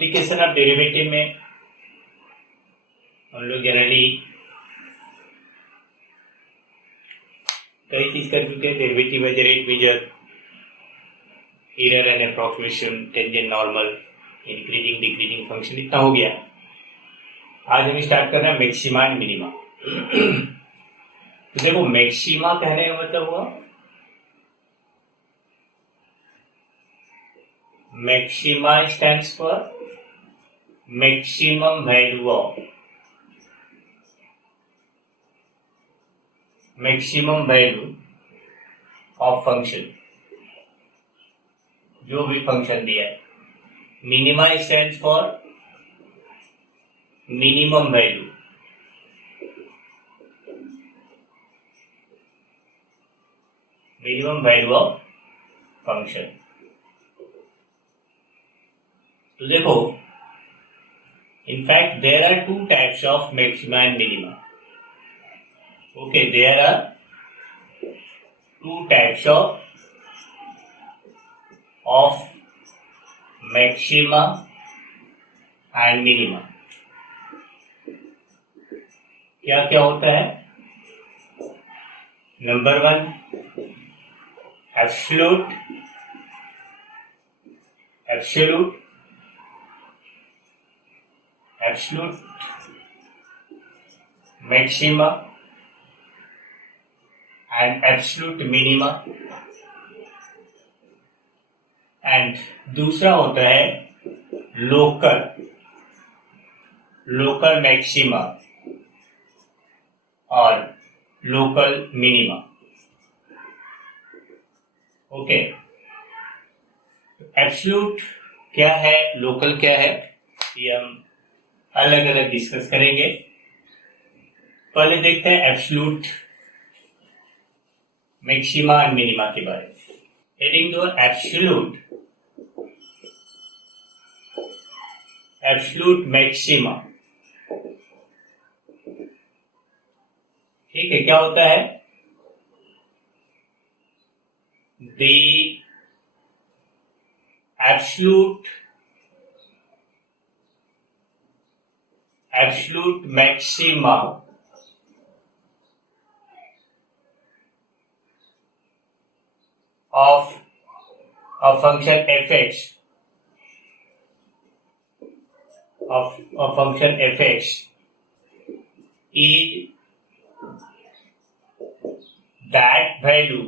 Application of derivative में हम लोग जनरली कई चीज कर चुके हैं। Derivative as rate measure, error and approximation, tangent normal, increasing decreasing function, इतना हो गया। आज हम स्टार्ट कर रहे हैं मैक्सिमा एंड मिनिमा। तो देखो, मैक्सिमा कहने का मतलब हुआ maxima stands for maximum value of function, जो भी फंक्शन दिया है। Minima stands for minimum value of function. तो देखो, in fact there are two types of maxima and minima. Okay, there are two types of maxima and minima. क्या क्या होता है? Number 1, absolute maxima and absolute minima, and दूसरा होता है local maxima और लोकल मिनिमा। ओके, एब्सोल्यूट क्या है, लोकल क्या है, ये हम अलग अलग डिस्कस करेंगे। पहले देखते हैं एब्सोल्यूट मैक्सिमा एंड मिनिमा के बारे में। Heading 2, absolute maxima. ठीक है, क्या होता है? The absolute maxima of a function fx is that value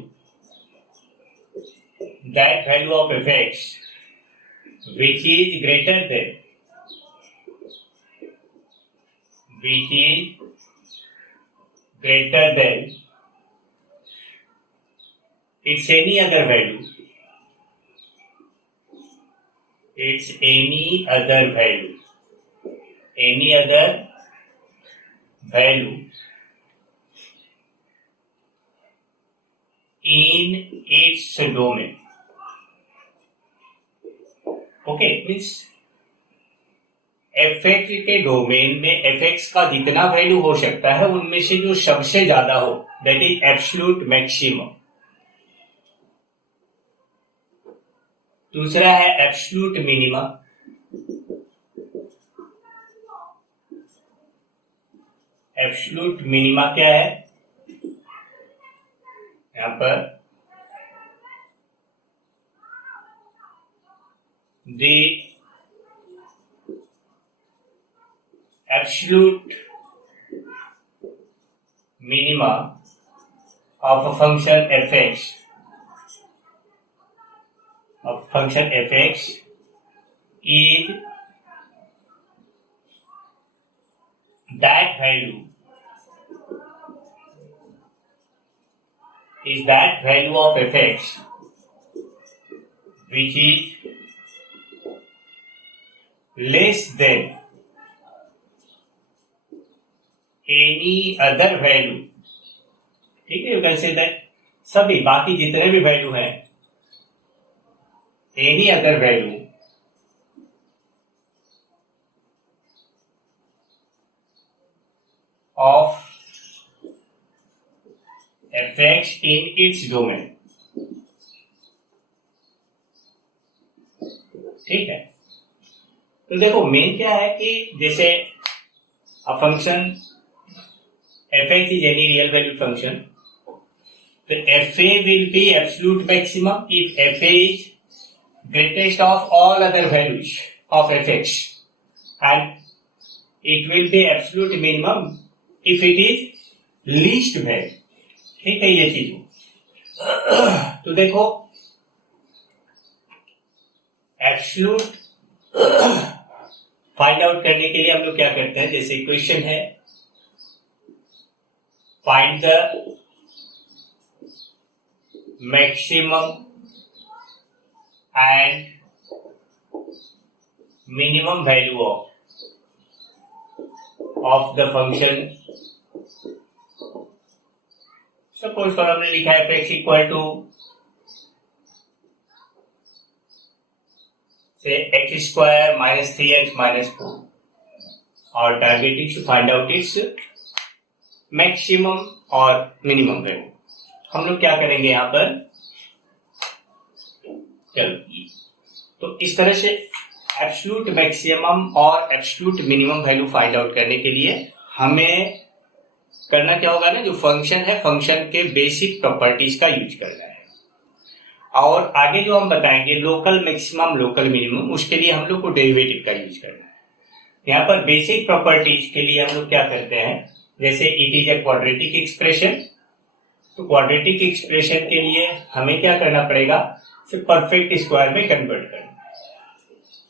of fx which is greater than its any other value, in its domain. Okay, means fx के domain में fx का जितना value हो सकता है उनमें से जो सबसे ज्यादा हो, दैट इज एब्सोल्यूट मैक्सिमम। दूसरा है एब्सोल्यूट मिनिमा। एब्सोल्यूट मिनिमा क्या है? यहां पर the absolute minima of a function fx is that value of fx which is less than any other value. ठीक है, यू कैन से दैट सभी बाकी जितने भी वैल्यू हैं, any other value of fx in its domain. ठीक है, तो देखो मेन क्या है कि जैसे a function f(x) is any real valued function, so fa will be absolute maximum if fa is greatest of all other values of f(x), and it will be absolute minimum if it is least value. ठीक है ये चीज। तो देखो absolute find out करने के लिए हम लोग क्या करते हैं, जैसे इक्वेशन है find the maximum and minimum value of the function. Suppose for हमने लिखा है f(x) इक्वल टू से x square minus 3x minus 4 और target is to find out its maximum और मिनिमम वैल्यू। हम लोग क्या करेंगे यहाँ पर, चलो तो इस तरह से एब्सोल्यूट मैक्सिमम और absolute minimum value find out करने के लिए हमें करना क्या होगा ना, जो फंक्शन है फंक्शन के बेसिक प्रॉपर्टीज का यूज करना है। और आगे जो हम बताएंगे लोकल मैक्सिमम लोकल मिनिमम, उसके लिए हम लोग को डेरिवेटिव का यूज करना है। यहाँ पर बेसिक प्रॉपर्टीज के लिए हम लोग क्या करते हैं, जैसे it is a quadratic expression, तो क्वाड्रेटिक एक्सप्रेशन के लिए हमें क्या करना पड़ेगा, सिर्फ परफेक्ट स्क्वायर में कन्वर्ट करना।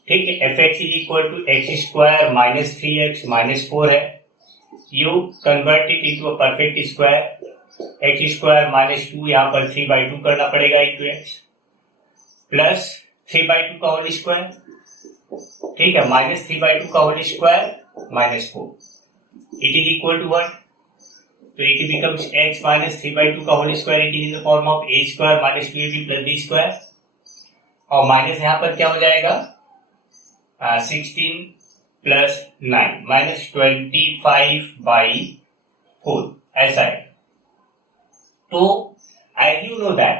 ठीक है, f(x) is equal to x square minus 3x minus 4 है, you convert it into a perfect square, x square minus 2 यहाँ पर 3/2 करना पड़ेगा इंटू x प्लस 3/2 का होल स्क्वायर, ठीक है, माइनस 3/2 का whole square minus 4, it is equal to what, तो इट बिकम्स x माइनस 3/2 का whole square, it is in the form of a square minus 2ab plus b square, और minus यहाँ पर क्या हो जाएगा 16 प्लस 9 माइनस 25/4 ऐसा है। तो as you know that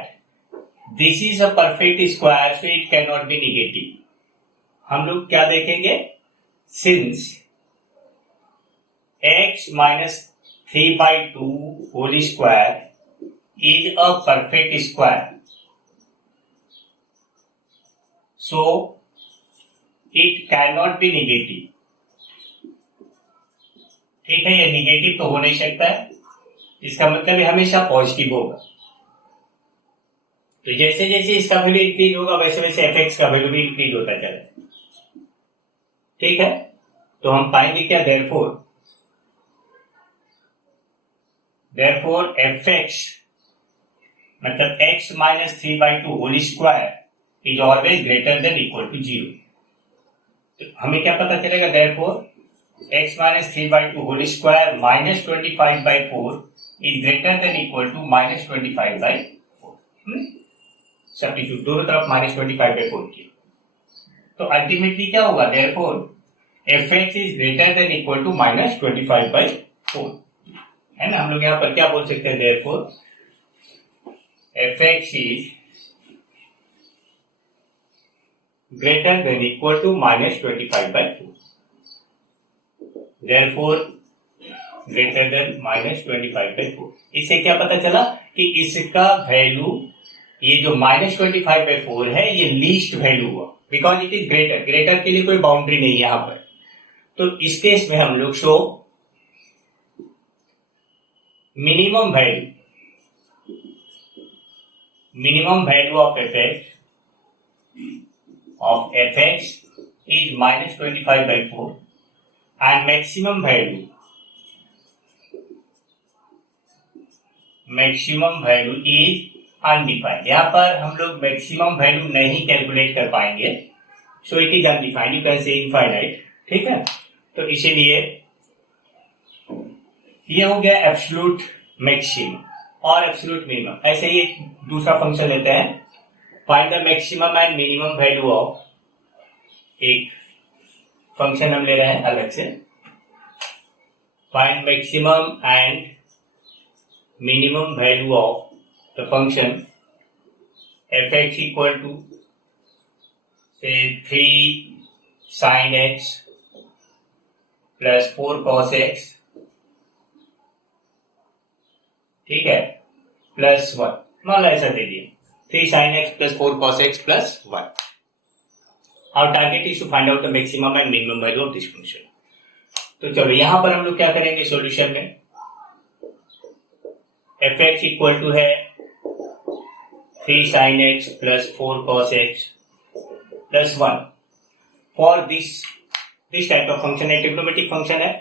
this is a perfect square so it cannot be negative, हम लोग क्या देखेंगे, since x minus 3/2 whole square is a perfect square so it cannot be negative। ठीक है, ये निगेटिव तो हो नहीं सकता है, इसका मतलब ये हमेशा पॉजिटिव होगा। तो जैसे जैसे इसका वैल्यू इंक्रीज होगा वैसे वैसे f(x) का वैल्यू भी इंक्रीज होता चला। ठीक है, तो हम पाएंगे क्या, therefore f(x) मतलब x minus 3/2 whole square is always greater than equal to 0। तो हमें क्या पता चलेगा, therefore x minus 3/2 whole square minus 25/4 is greater than equal to minus 25/4। Substitute दोनों तरफ माइनस 25/4 किया, तो अल्टीमेटली क्या होगा, therefore f(x) is greater than equal to minus 25/4 है ना। हम लोग यहाँ पर क्या बोल सकते हैं, therefore f(x) is greater than equal to minus 25/4, therefore greater than minus 25/4। इससे क्या पता चला कि इसका वैल्यू, ये जो माइनस 25/4 है ये लीस्ट वैल्यू हुआ, because it is greater, greater के लिए कोई बाउंड्री नहीं है यहाँ पर। तो इस केस में हम लोग show minimum value of f(x) is minus 25/4 and maximum value is undefined। यहाँ पर हम लोग मैक्सिमम वैल्यू नहीं कैलकुलेट कर पाएंगे, so it is undefined, you can say infinite. ठीक है, तो इसीलिए ये हो गया एब्सोल्यूट मैक्सिमम और एब्सोल्यूट मिनिमम। ऐसे ही एक दूसरा फंक्शन लेते हैं, find the maximum and minimum value of, एक फंक्शन हम ले रहे हैं अलग से, find maximum and minimum value of the function f(x) equal to say 3 sign x plus 4 cos x, ठीक है, प्लस 1, मान लो ऐसा दे दिया 3 sin x plus 4 cos x plus 1. Our target is to find out the maximum and minimum value of this function. तो चलो यहां पर हम लोग क्या करेंगे सॉल्यूशन में, fx इक्वल टू है 3 sin x plus 4 cos x plus 1. For this type of function है, ट्रिग्नोमेट्रिक फंक्शन है,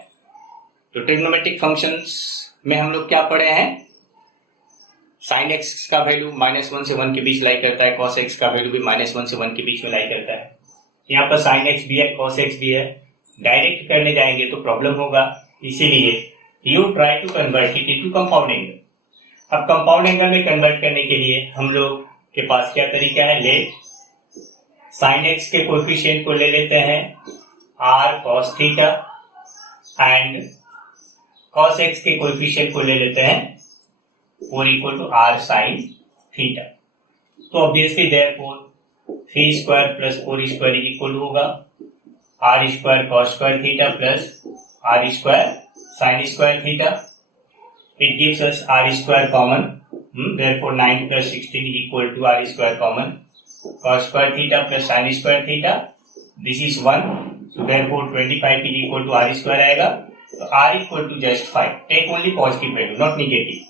तो ट्रिग्नोमेट्रिक फंक्शंस में हम लोग क्या पढ़े हैं, साइन एक्स का वैल्यू -1 से 1 के बीच लाई करता है, कॉस एक्स का वैल्यू भी -1 से 1 के बीच में लाई करता है. यहाँ पर साइन एक्स भी है, कॉस एक्स भी है, डायरेक्ट करने जाएंगे तो प्रॉब्लम होगा, इसीलिए you try to convert it into compound angle. अब कंपाउंड एंगल में कन्वर्ट करने के लिए हम लोग के पास क्या तरीका है, ले साइन एक्स के कोएफिशिएंट को ले लेते हैं r cos theta and cos x के कोएफिशिएंट को ले लेते हैं 4 equal to r sin theta. तो obviously therefore 3 square plus 4 square equal होगा r square cos square theta plus r square sin square theta. It gives us r square common. Therefore 9 plus 16 is equal to r square common. Cos square theta plus sin square theta. This is 1. So therefore 25 is equal to r square आएगा. So r equal to just 5. Take only positive value, not negative.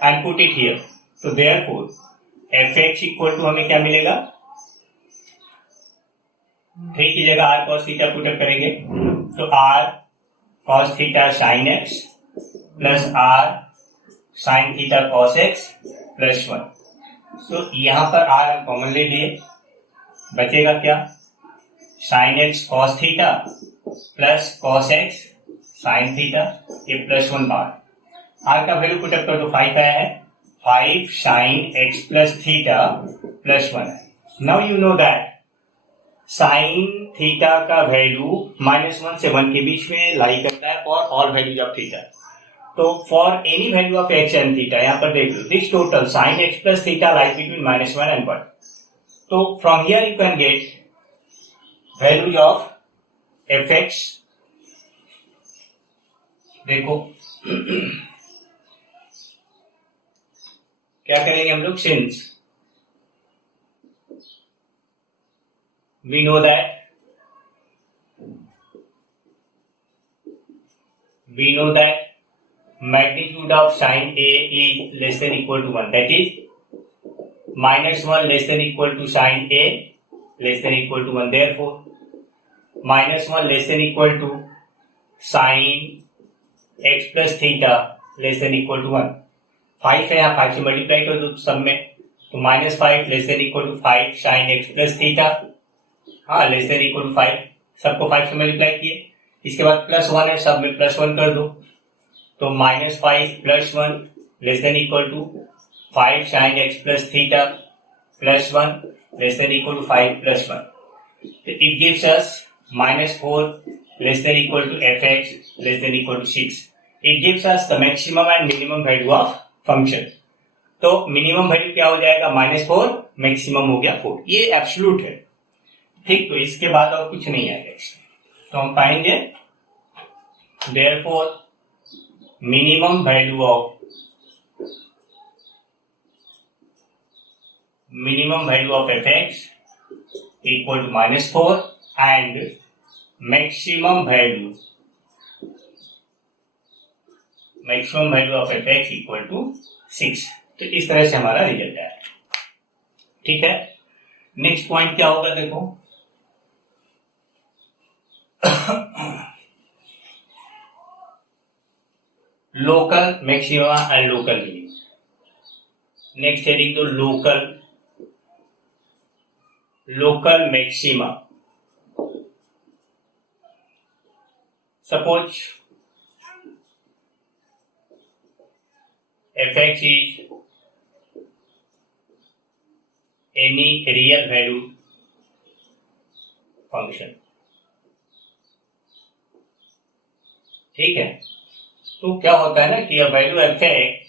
And put it here. So therefore fx equal to हमें क्या मिलेगा? 3 की जगह r cos theta put up करेंगे. तो r cos theta sin x plus r sin theta cos x plus 1. सो यहां पर r हम कॉमन ले लिए, बचेगा क्या, sin x cos theta plus cos x sin theta, ये प्लस 1 बार. r का वैल्यू पुट अप कर दो, 5 आया है, 5 sin x plus theta plus 1 है. Now you know that sine theta का वैल्यू -1 से 1 के बीच में लाई करता है for all values of theta. तो for any value of x and theta, यहां पर देख लो, this total sine x plus theta lies between -1 and 1. तो from here you can get values of f x. देखो क्या करेंगे हम लोग, since we know that magnitude of sin A is less than equal to 1, that is -1 less than equal to sin A less than equal to 1. Therefore -1 less than equal to sin x plus theta less than equal to 1. 5 है, यहाँ 5 से multiply कर दो सब में, तो -5 less than equal to 5 sin x plus theta, हाँ less than equal to 5, सबको 5 से मल्टीप्लाई किए. इसके बाद प्लस 1 है, सब में प्लस 1 कर दो, तो -5 plus 1 less than equal to 5 sin x plus theta plus 1 less than equal to 5 plus 1. It gives us -4 less than equal to fx less than equal to 6. It gives us the maximum and minimum value of function. तो minimum value क्या हो जाएगा, -4, maximum हो गया 4. ये absolute है, ठीक. तो इसके बाद और कुछ नहीं आएगा इसमें. तो हम पाएंगे therefore minimum value of fx equal to -4 and maximum value of fx equal to 6. तो इस तरह से हमारा रिजल्ट है, ठीक है. नेक्स्ट पॉइंट क्या होगा, देखो local maxima and local minimum. Next heading तो local maxima. Suppose fx is any real value function, ठीक है. तो क्या होता है ना कि वैल्यू fx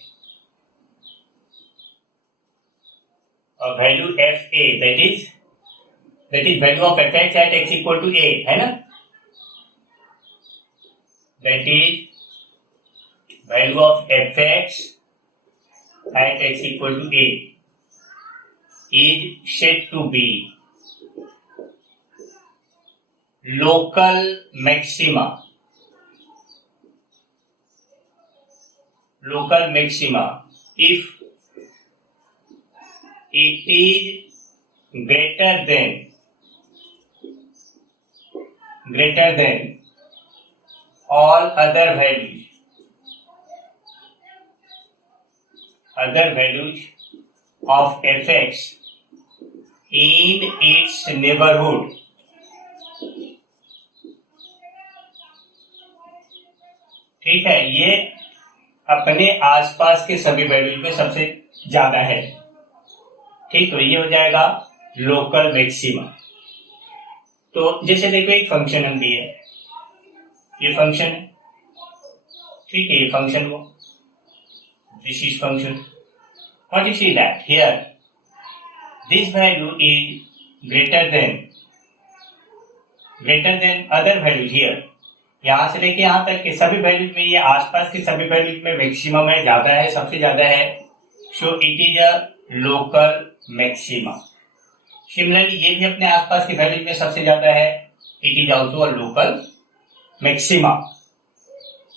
और value fa, that is that is value of f x at x equal to a, है ना, that is value of f x at x equal to a is said to be local maxima if it is greater than all other values of fx in its neighborhood. ठीक है, ये अपने आसपास के सभी values में सबसे ज्यादा है। ठीक, तो ये हो जाएगा लोकल मैक्सिमा। तो जैसे देखो एक फंक्शन भी है, ये फंक्शन है, ठीक है, ये फंक्शन वो, this is function, what you see that here this value is greater than other values here. यहां से लेके यहां तक के सभी वैल्यूज में, ये आसपास के सभी वैल्यूज में मैक्सिमम है, ज्यादा है, सबसे ज्यादा है, so it is a local maxima. Similarly ये भी अपने आसपास के वैल्यूज में सबसे ज्यादा है, it is also a local maxima.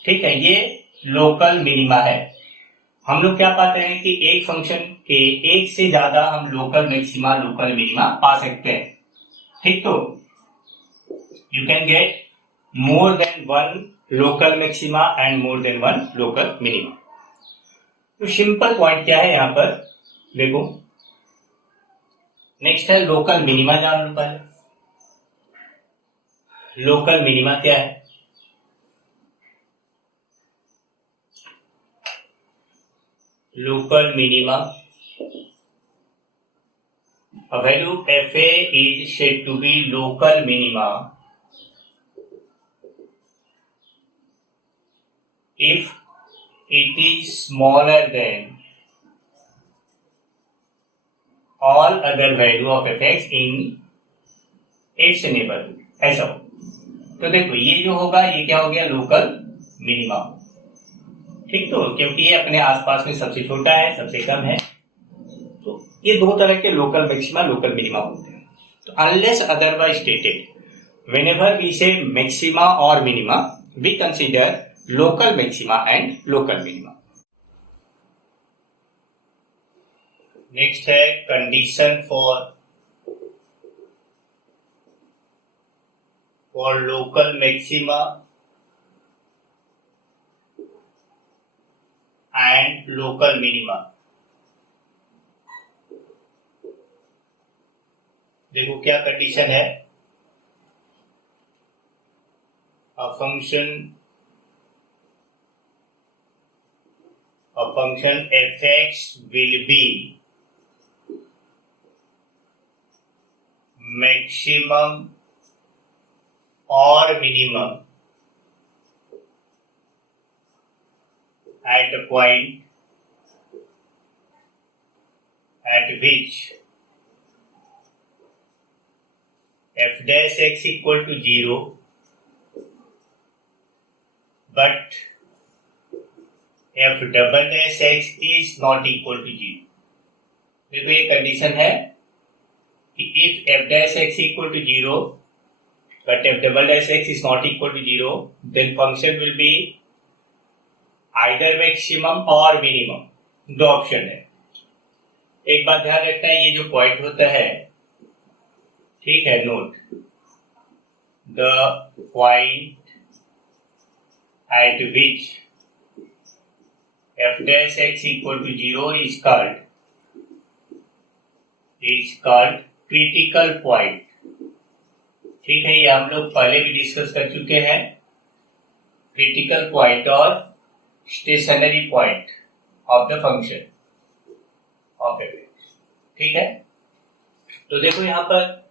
ठीक है, ये लोकल मिनिमा है। हम लोग क्या पाते हैं कि एक फंक्शन के एक से ज्यादा हम लोकल मैक्सिमा लोकल मिनिमा पा सकते हैं। ठीक, तो you can get more than one local maxima and more than one local minima. तो सिंपल पॉइंट क्या है यहां पर देखो, नेक्स्ट है लोकल मिनिमा। जान लो पहले लोकल मिनिमा क्या है। Local minima, a value fa is said to be local minima if it is smaller than all other value of fx in its neighborhood। ऐसा हो तो देखो ये जो होगा ये क्या हो गया, लोकल मिनिमा। ठीक, तो क्योंकि ये अपने आसपास में सबसे छोटा है, सबसे कम है, तो ये दो तरह के लोकल मैक्सिमा लोकल मिनिमा होते हैं। तो unless otherwise stated, whenever we say maxima और minima, we consider local maxima and local minima. Next है condition for local maxima and local minima। देखो क्या कंडीशन है, a function fx will be maximum or minimum at a point at which f dash x equal to 0 but f double dash x is not equal to 0। देखो ये condition है कि if f dash x equal to 0 but f double dash x is not equal to 0 then function will be either maximum और minimum, दो option है। एक बात ध्यान रखना है, ये जो पॉइंट होता है, ठीक है, note the point at which f dash x equal to 0 is called critical point. ठीक है, ये हम लोग पहले भी डिस्कस कर चुके हैं, क्रिटिकल पॉइंट और stationary point of the function of f x. ठीक है, तो देखो यहां पर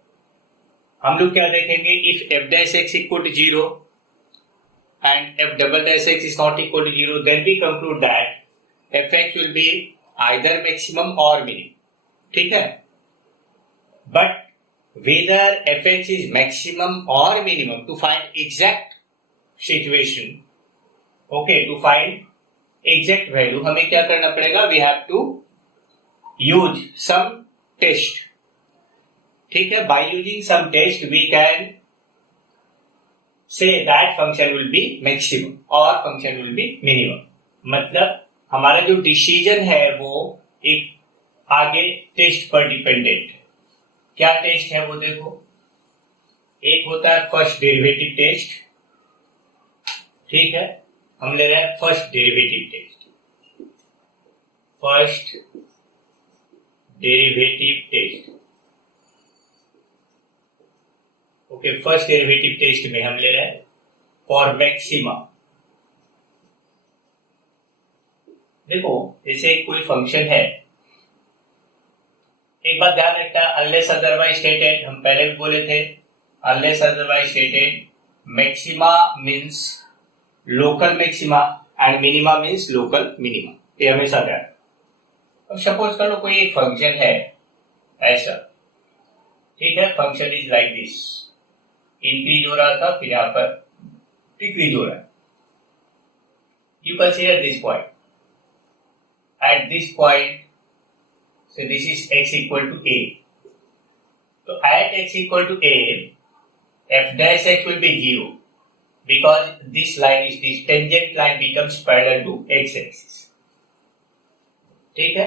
हम लोग क्या देखेंगे, if f dash x equal to 0 and f double dash x is not equal to 0 then we conclude that f x will be either maximum और मिनिमम। ठीक है, but whether fx is maximum or minimum, to find exact situation, okay, to find exact value, हमें क्या करना पड़ेगा? we have to use some test. ठीक है, by using some test we can say that function will be maximum or function will be minimum. मतलब हमारा जो decision है वो एक आगे टेस्ट पर डिपेंडेंट है. क्या टेस्ट है वो देखो. एक होता है फर्स्ट डेरिवेटिव टेस्ट. ठीक है, हम ले रहे हैं first derivative test. First derivative test. Okay, first derivative test में हम ले रहे हैं फॉर मैक्सिमा. देखो, जैसे कोई फंक्शन है, एक बात ध्यान रखना, अनलेस अदरवाइज स्टेटेड, हम पहले भी बोले थे, unless otherwise stated maxima means local maxima and minima means local minima. ये हमेशा ध्यान. अब सपोज कर लो कोई एक फंक्शन है ऐसा. ठीक है, function is like this. Increase हो रहा था, फिर यहां पर डिक्रीज हो रहा है. You consider this point. At this point, so this is x equal to a. So at x equal to a, f dash x will be 0 because this line is this tangent line becomes parallel to x axis. ठीक है,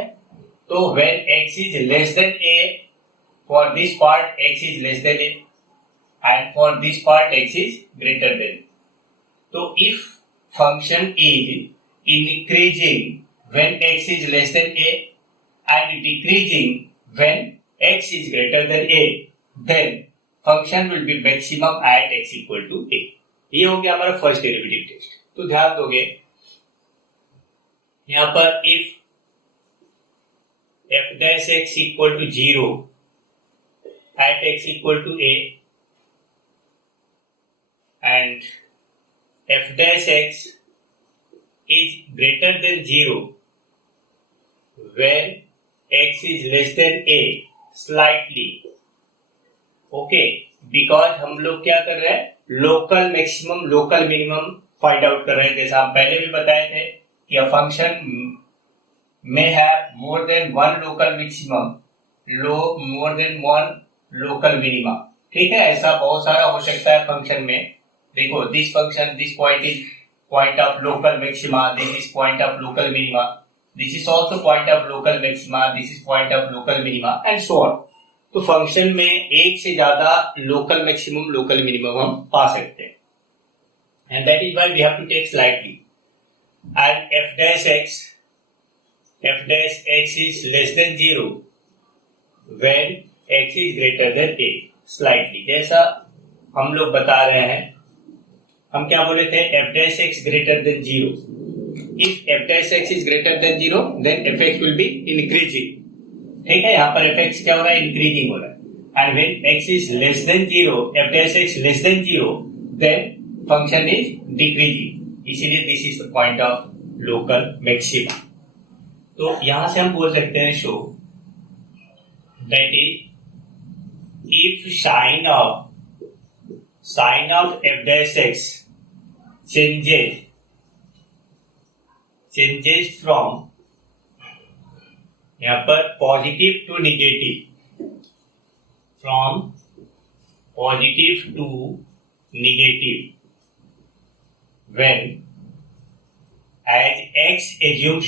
तो when x is less than a, for this part x is less than a, and for this part x is greater than. So if function is increasing when x is less than a and decreasing when x is greater than a, then function will be maximum at x equal to a. ये हो गया हमारा first derivative test. तो ध्यान दोगे यहां पर if f dash x equal to 0 at x equal to a and f dash x is greater than 0 when x is less than a slightly. Okay, because हम लोग क्या कर रहे हैं? Local maximum local minimum find out कर रहे हैं. जैसा हम पहले भी बताए थे कि a function may have more than one local maximum, more than one local minima. ठीक है, ऐसा बहुत सारा हो सकता है फंक्शन में. देखो, this function, this point is point of local maxima, this is point of local minima, this is also point of local maxima, this is point of local minima and so on. तो function में एक से ज्यादा local maximum local minimum हम पा सकते हैं. and that is why we have to take slightly. and f dash x is less than 0 when x is greater than a slightly. जैसा हम लोग बता रहे हैं, हम क्या बोले थे? f dash x greater than 0. If f dash x is greater than 0, then fx will be increasing. ठीक है, यहाँ पर fx क्या हो रहा है? इंक्रीजिंग हो रहा है. And when x is less than 0, f dash x less than 0, then function is decreasing. इसीलिए this is the point of local maxima. तो यहां से हम बोल सकते हैं show that is if sine of f dash x changes from यहाँ पर positive to negative, from positive to negative when as x assumes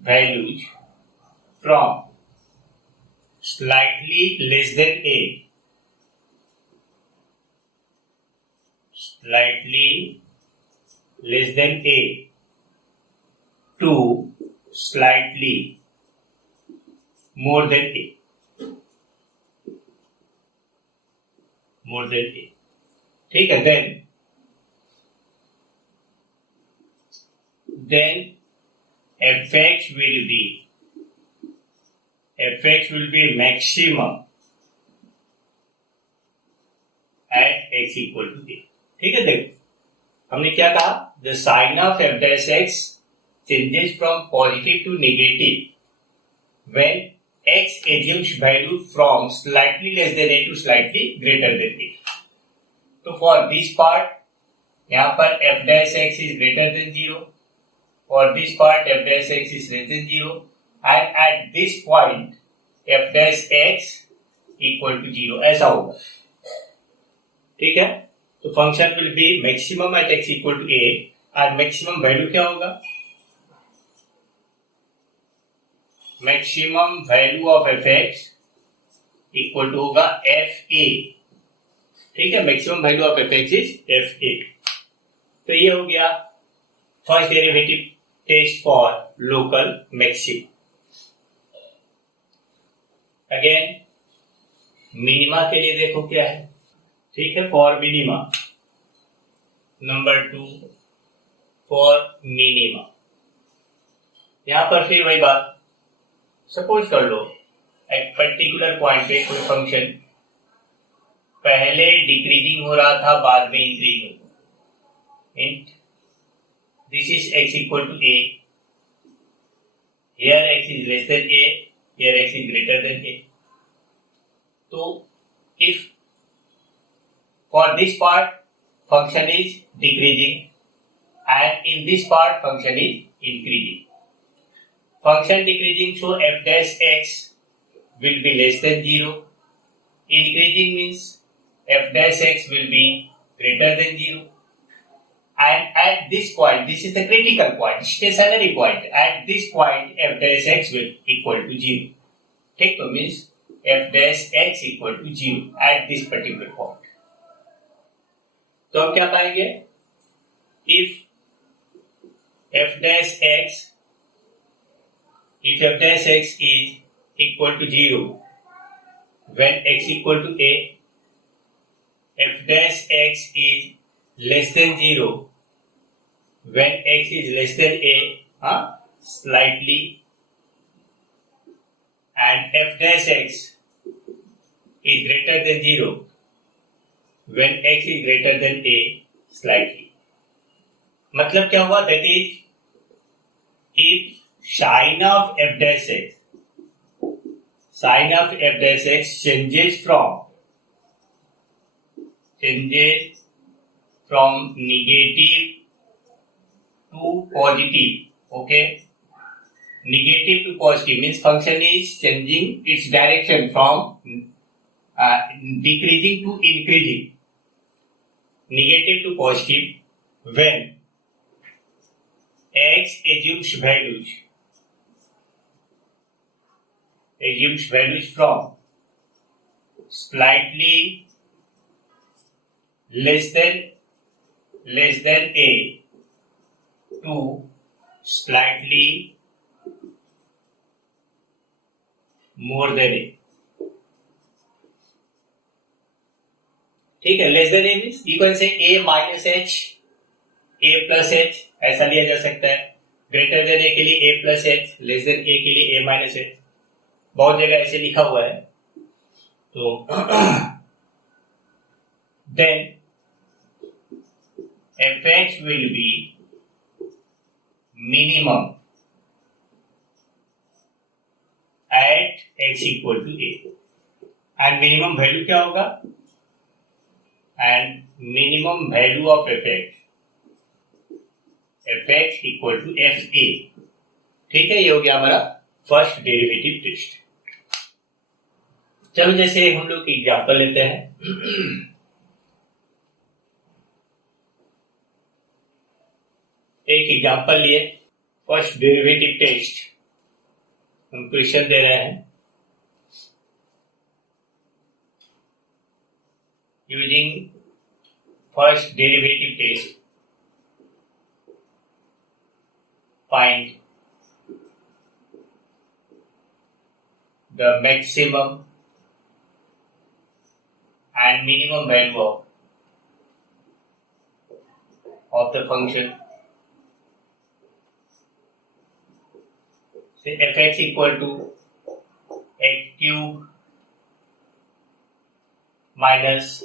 values from slightly less than a to slightly more than a. ठीक है, then fx will be maximum at x equal to a. ठीक है, देखो हमने क्या कहा? the sign of f dash x changes from positive to negative when x assumes value from slightly less than a to slightly greater than a. तो for this part यहाँ पर f dash x is greater than 0, for this part f dash x is less than 0, and at this point f dash x equal to 0 ऐसा होगा. ठीक है, तो function will be maximum at x equal to a और maximum value क्या होगा? Maximum value of f x equal to होगा f a. ठीक है, maximum value of f x is f a. तो ये हो गया first derivative test for local maximum. Again minima के लिए देखो क्या है. ठीक है, for minima number 2 for minima. यहां पर फिर वही बात, सपोज कर लो एक पर्टिकुलर पॉइंट पे कोई फंक्शन पहले डिक्रीजिंग हो रहा था, बाद में इंक्रीजिंग हो. Hint, this is x equal to a, here x is less than a, here x is greater than a. तो if for this part function is decreasing and in this part function is increasing. Function decreasing, so f dash x will be less than 0. Increasing means f dash x will be greater than 0. And at this point, this is the critical point, stationary point. At this point, f dash x will equal to 0. ठीक, तो means f dash x equal to 0 at this particular point. तो हम क्या पाएंगे? If f dash x is equal to 0 when x equal to a, f dash x is less than 0 when x is less than a, slightly, and f dash x is greater than 0 when x is greater than a, slightly. मतलब क्या हुआ? That is if sign of f dash x changes from negative to positive. Okay, negative to positive means function is changing its direction from decreasing to increasing, negative to positive, when x assumes values from slightly less than a to slightly more than a. ठीक है, less than A means you can say a minus h, a plus h, ऐसा लिया जा सकता है. Greater than a के लिए a plus h, less than a के लिए a माइनस h. बहुत जगह ऐसे लिखा हुआ है. तो देन fx will be minimum at x equal to a. And minimum value क्या होगा? And minimum value of fx equal to fa. ठीक है, ये हो गया हमारा फर्स्ट डेरिवेटिव टेस्ट. चलो जैसे हम लोग एग्जांपल लेते हैं. एक एग्जांपल लिए फर्स्ट डेरिवेटिव टेस्ट. हम क्वेश्चन दे रहे हैं using first derivative test. Find the maximum and minimum value of the function. Say fx equal to x cube minus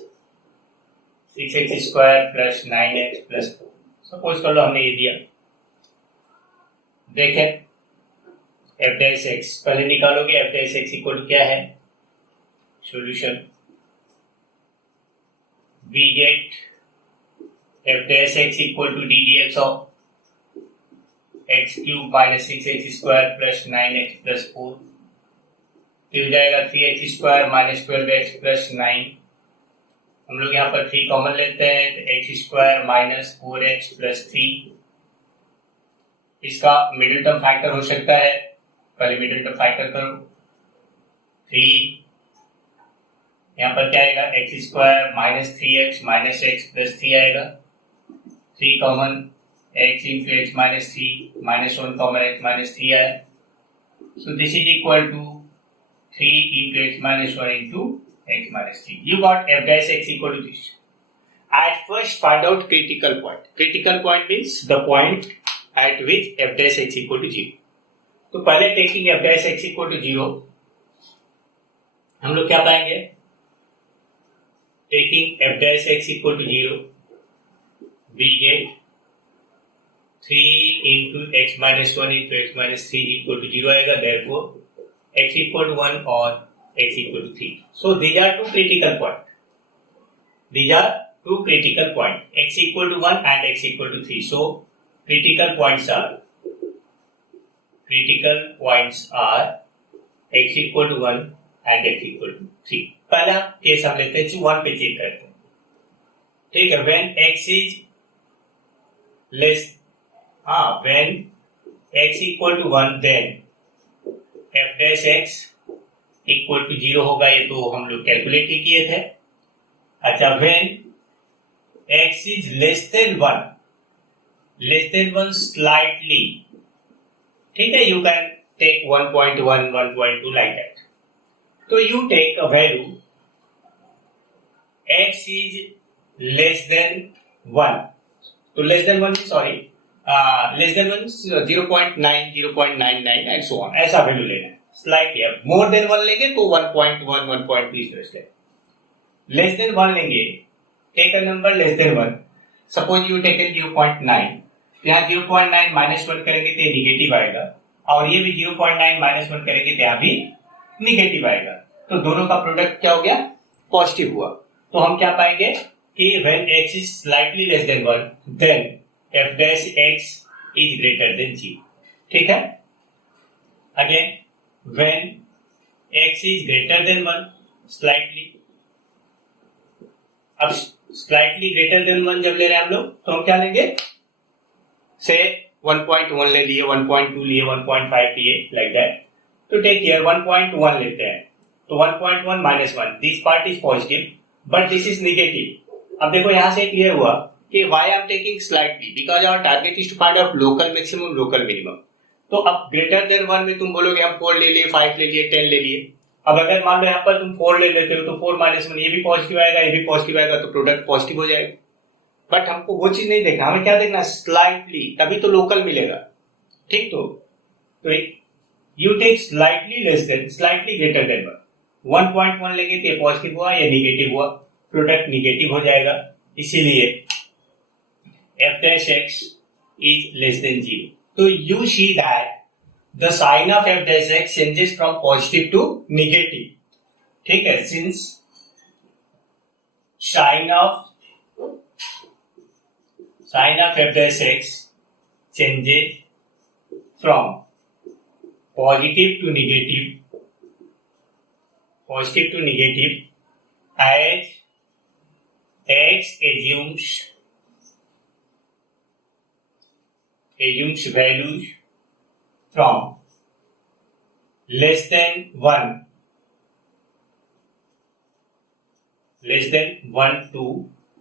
6x स्क्वायर प्लस 9x प्लस 4. सपोज कर लो हमने ये दिया. देखें एफ डैश एक्स पहले निकालोगे, f dash x equal to क्या है, solution we get f dash x equal to d d x of x cube minus 6x स्क्वायर प्लस 9x प्लस 4, फिर हो जाएगा 3x square minus 12x plus 9, हम लोग यहाँ पर 3 कॉमन लेते हैं तो x square minus 4x plus 3, इसका मिडिल टर्म फैक्टर हो सकता है, पहले मिडिल टर्म फैक्टर करो, 3 यहाँ पर क्या आएगा, x square minus 3x minus x plus 3 आएगा, 3 common x into x minus 3 minus 1 comma x minus 3 आया, so this is equal to 3 into x minus 1 into x minus 3. You got f dash x equal to this. At first find out critical point. Critical point means the point at which f dash x equal to 0. तो पहले taking f dash x equal to 0 हम लोग क्या पाएंगे, taking f dash x equal to 0 we get 3 into x minus 1 into x minus 3 equal to 0 आएगा, therefore x equal to 1 or x equal to 3. So these are two critical points. These are two critical points, x equal to 1 and x equal to 3. So critical points are x equal to 1 and x equal to 3. पहला case हम लेते हैं 1 पे check करते हैं, ठीक है, when x is less when x equal to 1 then f dash x equal to 0 होगा, ये तो हम लोग कैलकुलेट ही किए थे। अच्छा, when x is less than 1 slightly, ठीक है, you can take 1.1 1.2 like that, तो you take a value x is less than 1, तो less than 1 sorry less than 1 0.9 0.99 and so on, ऐसा वैल्यू लेना है, स्लाइटली अब मोर देन 1 लेंगे तो 1.1 1.2 इस तरह से, लेस देन 1 लेंगे, take a number less than 1, suppose you taken 0.9, यहाँ 0.9 माइनस 1 करेंगे तो ये निगेटिव आएगा, और ये भी 0.9 माइनस 1 करेंगे तो यहाँ भी निगेटिव आएगा, तो दोनों का प्रोडक्ट क्या हो गया, पॉजिटिव हुआ, तो हम क्या पाएंगे कि when x is slightly less than 1 then f dash x is greater than 0, ठीक है, again when x is greater than 1 slightly, अब slightly greater than 1 जब ले रहे हैं हम लोग तो हम क्या लेंगे, से 1.1 ले लिए, 1.2 लिए, 1.5 लिए, like that, तो टेक हियर 1.1 लेते हैं, तो 1.1 minus 1, this part is positive but this is negative. अब देखो यहां से क्लियर हुआ कि why I am taking slightly because our target is to find out local maximum local minimum. तो अब ग्रेटर देन 1 में तुम बोलोगे हम 4 ले लिए, 5 ले लिए, 10 ले लिए, अब अगर मान लो यहाँ पर तुम 4 ले लेते हो तो 4 माइनस 1 ये भी पॉजिटिव आएगा, ये भी पॉजिटिव आएगा, तो प्रोडक्ट पॉजिटिव हो जाएगा, बट हमको वो चीज नहीं देखना, हमें क्या देखना, स्लाइटली, तभी तो लोकल मिलेगा, ठीक, तो you take slightly less than slightly greater than 1.1 लेंगे तो ये पॉजिटिव हुआ, ये निगेटिव हुआ, प्रोडक्ट निगेटिव हो जाएगा, इसीलिए f dash x is less than 0. So you see that the sign of f dash x changes from positive to negative, ठीक है, since sign of f dash x changes from positive to negative as x assumes values from less than 1 to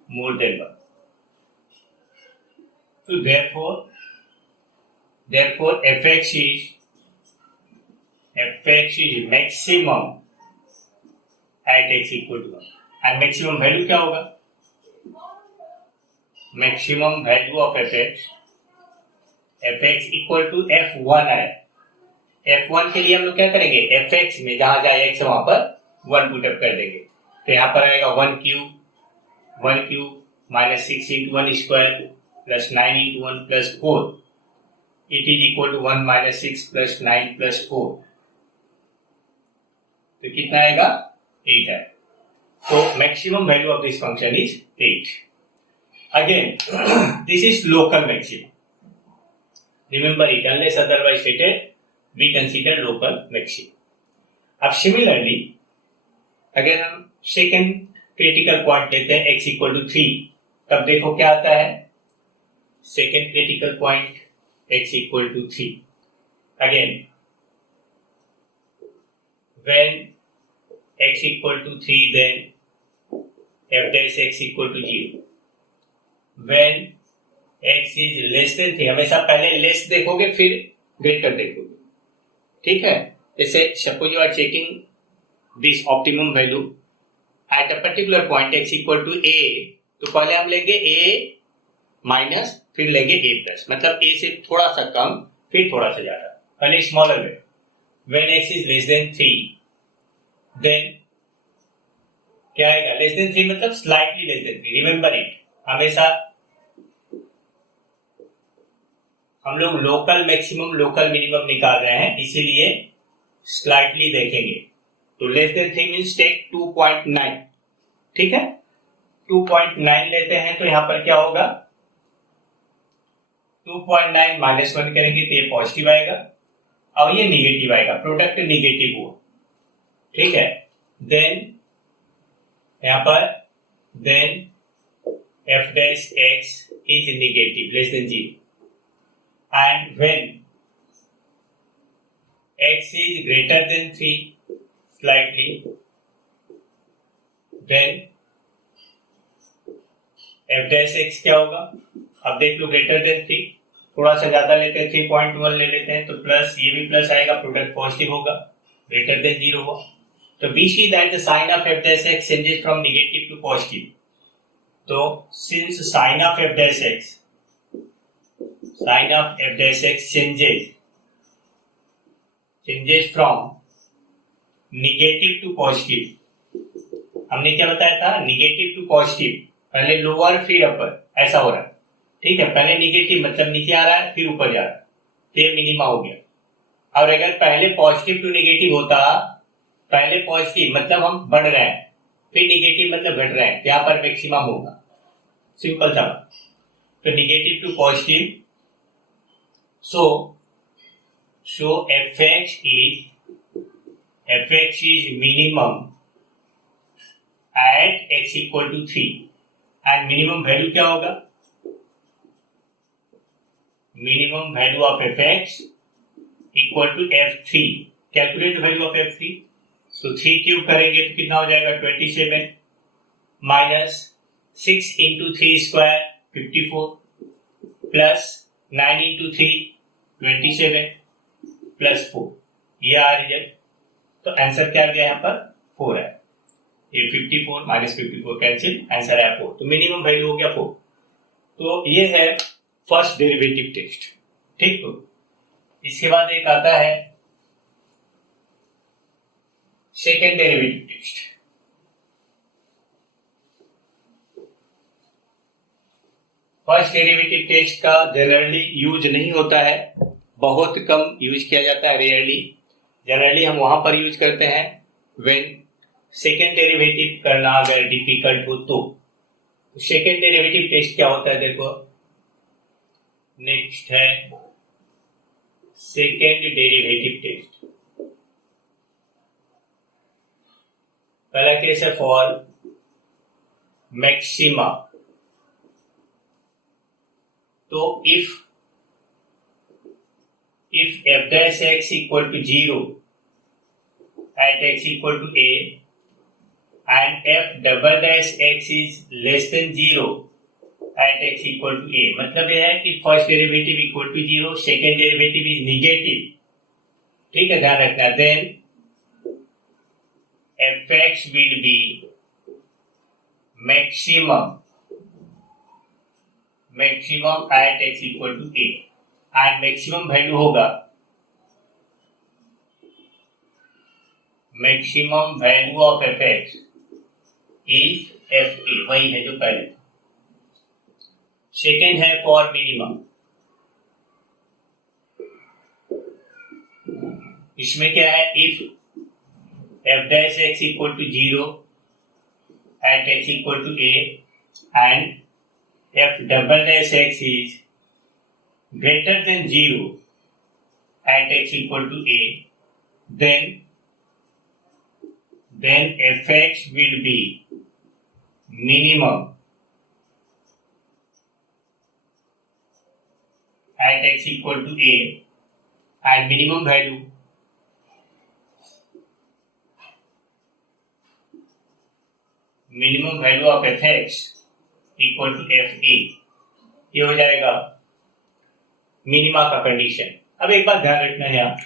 more than 1. So therefore fx is maximum at x equal to 1, and maximum value क्या होगा, maximum value of fx equal to f1 है, f1 के लिए हम लोग क्या करेंगे, fx में जहां जाए x वहां पर 1 पुटअप कर देंगे, तो यहाँ पर आएगा 1 cube minus 6 into 1 square plus 9 into 1 plus 4 it is equal to 1 minus 6 plus 9 plus 4, तो कितना आएगा 8 है। तो maximum value of this function is 8। Again this is local maximum, remember it, unless otherwise stated we consider local maximum. अब similarly अगर हम second critical point लेते हैं x इक्वल टू 3, तब देखो क्या आता है, second critical point x equal to 3, again when x equal to 3 then f dash x equal to 0, when x is less than 3, हमेशा पहले लेस देखोगे फिर ग्रेटर देखोगे, ठीक है। जैसे suppose you are checking this optimum value at a particular point x equal to a, तो पहले हम लेंगे a माइनस फिर लेंगे a प्लस, मतलब a से थोड़ा सा कम फिर थोड़ा सा ज्यादा, पहले स्मॉलर में। when x is less than 3 then क्या आएगा, लेस देन 3 मतलब slightly less then 3, remember it, हमेशा हम लोग लोकल मैक्सिमम लोकल मिनिमम निकाल रहे हैं, इसीलिए स्लाइटली देखेंगे। तो लेस देन 3 मींस टेक 2.9, ठीक है, 2.9 लेते हैं तो यहां पर क्या होगा, 2.9 माइनस 1 करेंगे तो ये पॉजिटिव आएगा और ये निगेटिव आएगा, प्रोडक्ट निगेटिव हो, ठीक है। देन यहां पर then f dash x is negative less than 0, and when x is greater than 3 slightly, then f dash x क्या होगा, अब देख लो ग्रेटर देन 3, थोड़ा सा ज्यादा लेते हैं 3.1 ले लेते हैं तो प्लस, ये भी प्लस आएगा, प्रोडक्ट पॉजिटिव होगा, ग्रेटर देन 0 हुआ। तो we see that the sign of f dash x changes from negative to positive. तो since sign of f dash x changes from negative to positive, हमने क्या बताया था, नेगेटिव टू पॉजिटिव, पहले lower फिर अपर, ऐसा हो रहा है, ठीक है। पहले नेगेटिव मतलब नीचे आ रहा है फिर ऊपर जा रहा है, तो ये मिनिमा हो गया। और अगर पहले पॉजिटिव टू नेगेटिव होता, पहले पॉजिटिव मतलब हम बढ़ रहे हैं, फिर नेगेटिव मतलब घट रहे हैं, यहाँ पर मैक्सिमम होगा, सिंपल था। तो negative to positive, so fx is minimum at x equal to 3 and minimum value क्या होगा, minimum value of fx equal to f3, calculate value of f3, तो 3 क्यूब करेंगे तो कितना हो जाएगा 27 minus 6 into 3 square 54 plus 9 into 3 27 plus 4, ये आ रही है। तो आंसर क्या आ गया, यहाँ पर 4 है, ये 54 माइनस 54 कैंसिल, आंसर है 4, तो मिनिमम वैल्यू हो गया 4। तो ये है फर्स्ट डेरिवेटिव टेस्ट, ठीक। तो इसके बाद एक आता है second derivative test. First derivative test का जनरली यूज नहीं होता है, बहुत कम यूज किया जाता है, रेयरली। जनरली हम वहां पर यूज करते हैं व्हेन सेकेंड डेरिवेटिव करना अगर डिफिकल्ट हो तो। सेकेंड डेरिवेटिव टेस्ट क्या होता है, देखो नेक्स्ट है सेकेंड डेरिवेटिव टेस्ट। पहला केस है फॉर मैक्सिमा, तो if f dash x equal to 0 at x equal to a and f double dash x is less than 0 at x equal to a, मतलब यह है कि first derivative equal to 0, second derivative is negative, ठीक है, ध्यान रखना। Then fx will be maximum at x equal to a and maximum value होगा, maximum value of fx is fa, वही है जो पहले। सेकेंड है फॉर मिनिमम, इसमें क्या है, if f dash x equal to 0 at x equal to a and f double dash x is greater than 0 at x equal to a, then fx will be minimum at x equal to a, and minimum value of fx equal to fa, ये हो जाएगा minima का condition. अब एक बात ध्यान रखना है यहाँ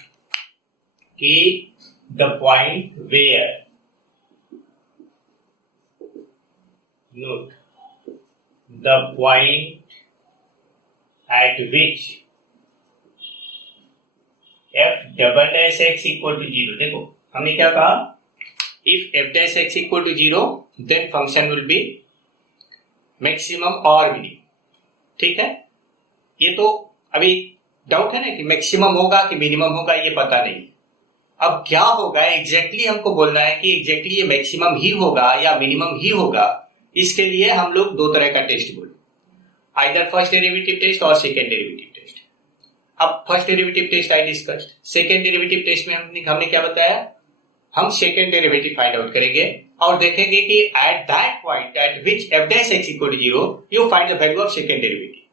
कि the point where, note the point at which f double dash x equal to 0, देखो हमने क्या कहा, if f dash x equal to 0 then function will be maximum और मिनिमम। ठीक है, ये तो अभी डाउट है ना कि मैक्सिमम होगा कि मिनिमम होगा, ये पता नहीं। अब क्या होगा एग्जैक्टली हमको बोलना है कि एग्जैक्टली ये मैक्सिमम ही होगा या मिनिमम ही होगा। इसके लिए हम लोग दो तरह का टेस्ट बोले, आइदर फर्स्ट डेरिवेटिव टेस्ट और सेकेंड डेरिवेटिव टेस्ट। अब first derivative test I discussed, second derivative test में हमने क्या बताया, हम सेकेंड डेरिवेटिव फाइंड आउट करेंगे और देखेंगे कि at that point at which f dash x equal to 0 you find the value of second derivative.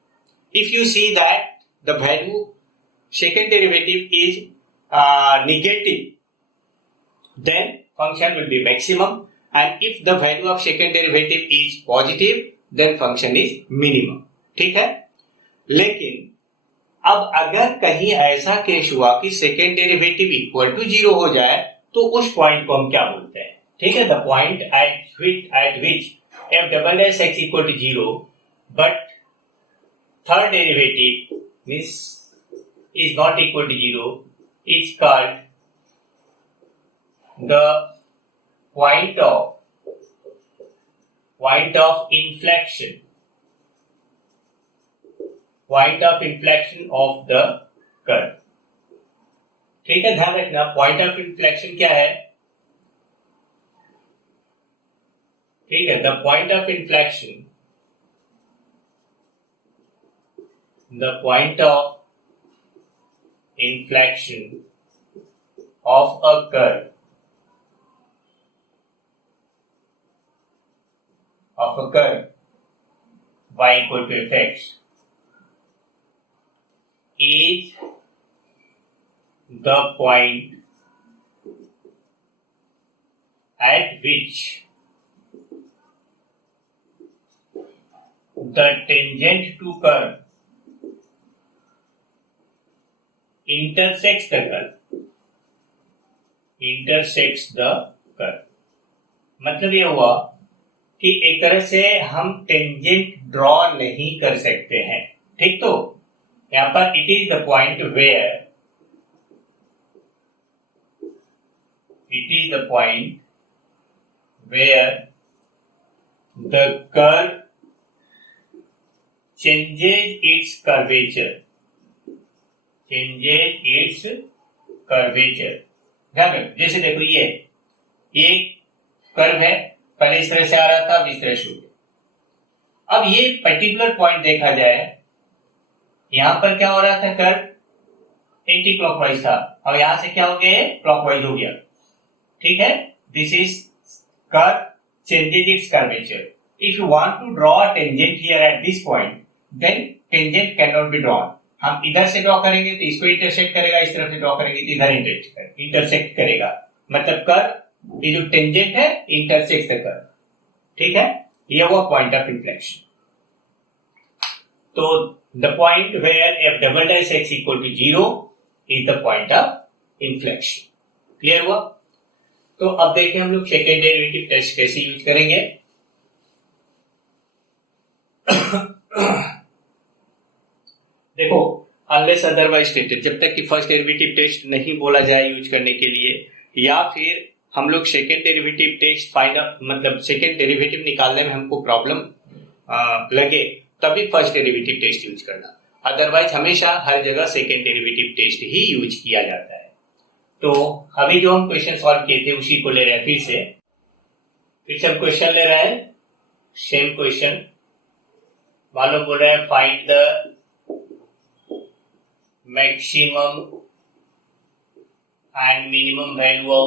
If you see that the value second derivative is negative, then function will be maximum, and if the value of second derivative is positive then function is minimum. ठीक है, लेकिन अब अगर कहीं ऐसा case हुआ कि second derivative equal to 0 हो जाए तो उस पॉइंट को हम क्या बोलते हैं। ठीक है, the point at which f double dash x equal to 0 but third derivative is not equal to 0 is called the point of inflection of the curve। ठीक है, ध्यान रखना पॉइंट ऑफ इन्फ्लेक्शन क्या है। ठीक है, the point of inflection of a curve y equal to fx is the point at which the tangent to curve intersects the curve। मतलब ये हुआ कि एक तरह से हम टेंजेंट ड्रॉ नहीं कर सकते हैं। ठीक, तो यहां पर it is the point where the curve changes its curvature। ध्यान रखो, जैसे देखो ये कर्व है, पहले इस तरह से आ रहा था, अब इस तरह से हो गया। अब ये पर्टिकुलर पॉइंट देखा जाए, यहां पर क्या हो रहा था, कर्व एंटी क्लॉकवाइज था, अब यहां से क्या हो गया, क्लॉकवाइज हो गया। ठीक है, this is curve changes its curvature. If you want to draw a tangent here at this point then tangent can not be drawn. हम इधर से ड्रॉ करेंगे तो इसको इंटरसेक्ट करेगा, इस तरफ से ड्रॉ करेंगे तो इधर इंटरसेक्ट करेगा, मतलब कर्व ये जो टेंजेंट है इंटरसेक्ट द कर्व। ठीक है, ये वो पॉइंट ऑफ इन्फ्लेक्शन। तो the point where f double dash x equal to 0 is the point of inflection. Clear हुआ? तो अब देखें हम लोग सेकेंड डेरिवेटिव टेस्ट कैसे यूज करेंगे। देखो, अनलेस अदरवाइज स्टेटेड, जब तक कि फर्स्ट डेरिवेटिव टेस्ट नहीं बोला जाए यूज करने के लिए, या फिर हम लोग सेकेंड डेरिवेटिव टेस्ट फाइंड मतलब सेकेंड डेरिवेटिव निकालने में हमको प्रॉब्लम लगे, तभी फर्स्ट डेरिवेटिव टेस्ट यूज करना। अदरवाइज हमेशा हर जगह सेकेंड डेरिवेटिव टेस्ट ही यूज किया जाता है। तो अभी जो हम क्वेश्चन सॉल्व किए थे उसी को ले रहे हैं फिर से हम क्वेश्चन ले रहे हैं, सेम क्वेश्चन। मालूम बोल रहे हैं find the maximum and minimum value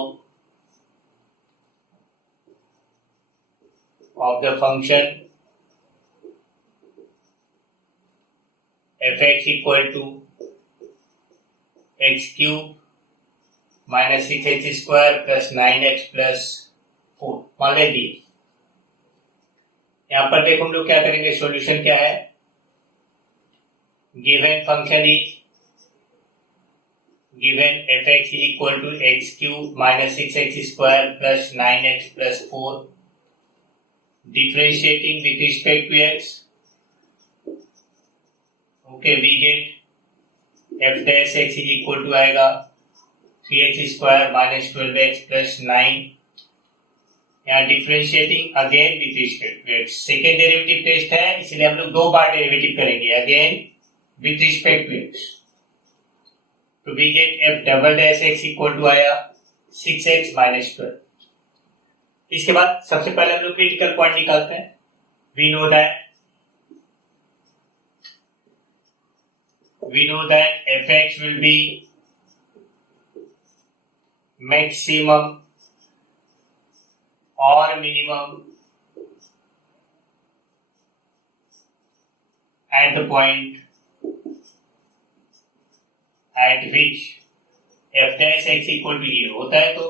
of the function fx equal to x cube minus 6x square plus 9x plus 4 मान लीजिए। यहां पर देखो हम लोग क्या करेंगे, सॉल्यूशन क्या है, given function is given fx is equal to x cube minus 6x square plus 9x plus 4 differentiating with respect to x. Okay, we get f dash x is equal to आएगा 3x square minus 12x plus 9. यहाँ differentiating again with respect to x, second derivative test है इसलिए हम लोग दो बार derivative करेंगे again with respect to x। तो we get f double dash x equal to आया 6x माइनस 12। इसके बाद सबसे पहले हम लोग क्रिटिकल पॉइंट निकालते हैं। We know that fx will be maximum और minimum at the point at which f dash x equal to 0 होता है। तो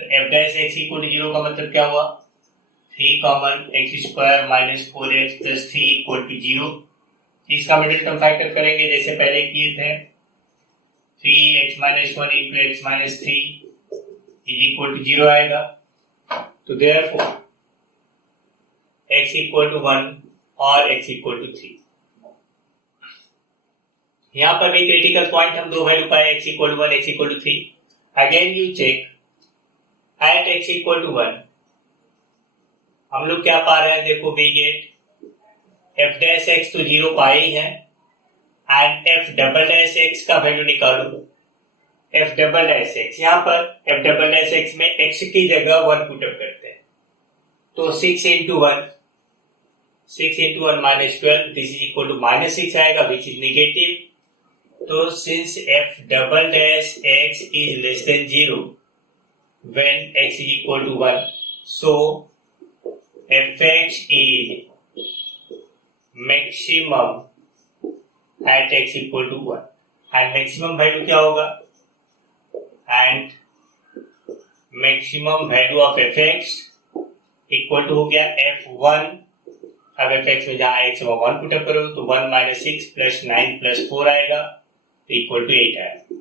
f dash x equal to 0 का मतलब क्या हुआ, 3 common x square minus 4x plus 3 equal to 0। इसका middle term factor करेंगे जैसे पहले किए थे, 3x minus 1 into x minus 3 is equal to 0 आएगा। तो देयरफॉर x इक्वल टू 1 और x इक्वल टू 3। यहां पर भी क्रिटिकल पॉइंट हम दो वैल्यू पाए, x equal to 1 x equal to 3। Again you check at x equal to 1 हम लोग क्या पा रहे हैं, देखो we get f dash x तो 0 पाए ही है and f double dash x का वैल्यू निकालो। f डबल डैश x, यहाँ पर f डबल डैश x में x की जगह 1 पुट अप करते हैं। तो 6 into 1 minus 12 this is equal to minus 6 आएगा विच इज नेगेटिव। तो since f double dash x is less than 0 when x is equal to 1, so fx is maximum at x equal to 1 and maximum value क्या होगा, and maximum value of fx equal to हो गया f1। अब fx में जहाँ x 1 put up करो तो 1 minus 6 plus 9 plus 4 आएगा तो इक्वल टू 8 आएगा।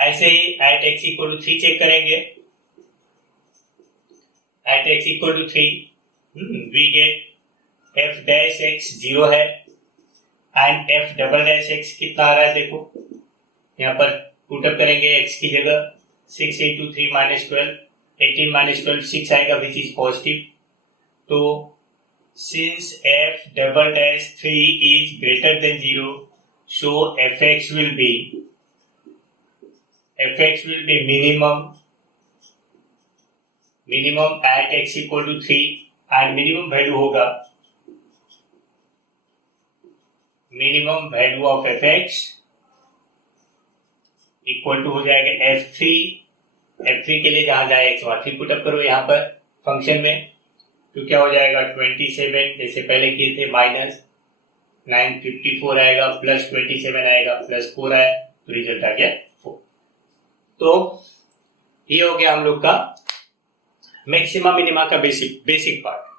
ऐसे ही at x equal to 3 check करेंगे। At x equal to 3 we get f dash x 0 है and f double dash x कितना आ रहा है, देखो यहाँ पर पुटअप करेंगे x की जगह 6 इंटू 3 माइनस 12, 18 माइनस 12 6 आएगा विच इज पॉजिटिव। तो since f double dash 3 is greater then 0 so fx will B minimum at x equal to 3 and minimum value होगा, minimum value of fx equal to हो जाएगा f3 के लिए जहां जाए x वहां 3 पुट अप करो यहाँ पर फंक्शन में, तो क्या हो जाएगा 27 जैसे पहले किए थे माइनस 954 आएगा प्लस 27 आएगा प्लस 4 आया तो रिजल्ट आ गया 4। तो ये हो गया हम लोग का मैक्सिमा मिनिमा का बेसिक पार्ट।